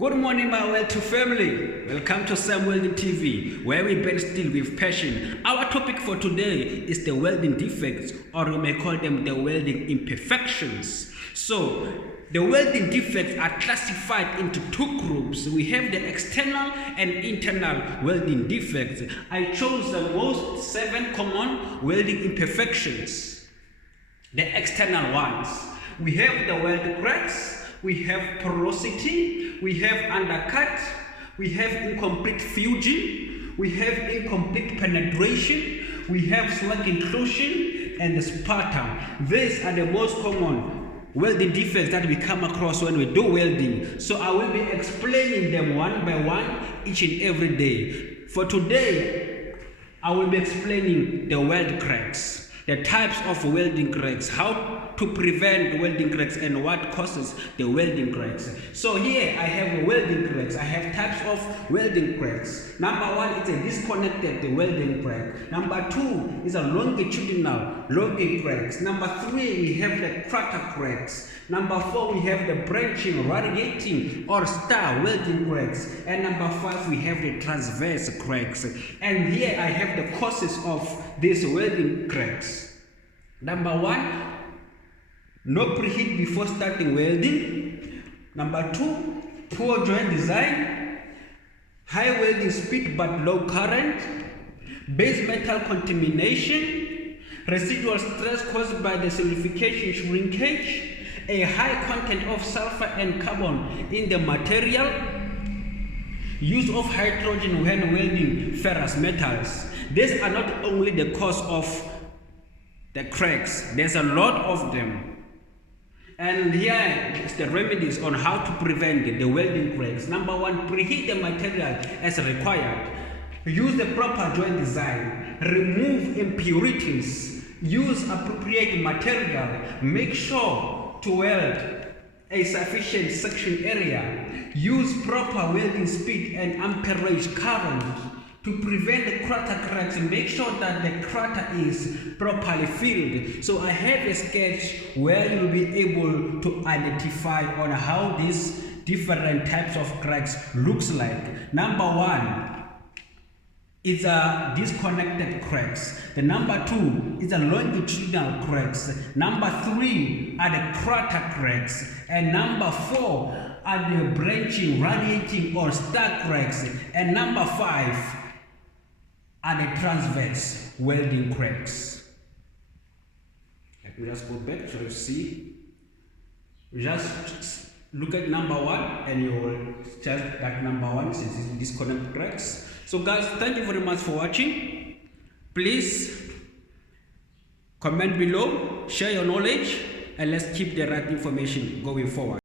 Good morning, my Welding family. Welcome to Sam Welding TV, where we bend steel with passion. Our topic for today is the welding defects, or we may call them the welding imperfections. So, the welding defects are classified into two groups. We have the external and internal welding defects. I chose the most 7 common welding imperfections. The external ones. We have the weld cracks. We have porosity, we have undercut, we have incomplete fusing, we have incomplete penetration, we have slack inclusion, and the sputter. These are the most common welding defects that we come across when we do welding. So I will be explaining them one by one each and every day. For today, I will be explaining the weld cracks, the types of welding cracks, how to prevent welding cracks and what causes the welding cracks. So here I have welding cracks. I have types of welding cracks. Number 1 is a disconnected welding crack. Number 2 is a longitudinal welding cracks. Number 3 we have the crater cracks. Number 4 we have the branching, radiating or star welding cracks. And number 5 we have the transverse cracks. And here I have the causes of these welding cracks. Number 1, no preheat before starting welding. Number 2, poor joint design, high welding speed but low current, base metal contamination, residual stress caused by the solidification shrinkage, a high content of sulfur and carbon in the material, use of hydrogen when welding ferrous metals. These are not only the cause of the cracks, there's a lot of them. And here is the remedies on how to prevent the welding cracks. Number 1, preheat the material as required. Use the proper joint design. Remove impurities. Use appropriate material. Make sure to weld a sufficient section area. Use proper welding speed and amperage current. To prevent the crater cracks, make sure that the crater is properly filled. So I have a sketch where you'll be able to identify on how these different types of cracks looks like. Number 1 is a disconnected cracks. The number 2 is a longitudinal cracks. Number 3 are the crater cracks. And number 4 are the branching, radiating or star cracks. And number 5 are the transverse welding cracks. Let me just go back so you see. Just look at number 1 and you will tell that number 1 is disconnect cracks. So guys, thank you very much for watching. Please comment below, share your knowledge, and let's keep the right information going forward.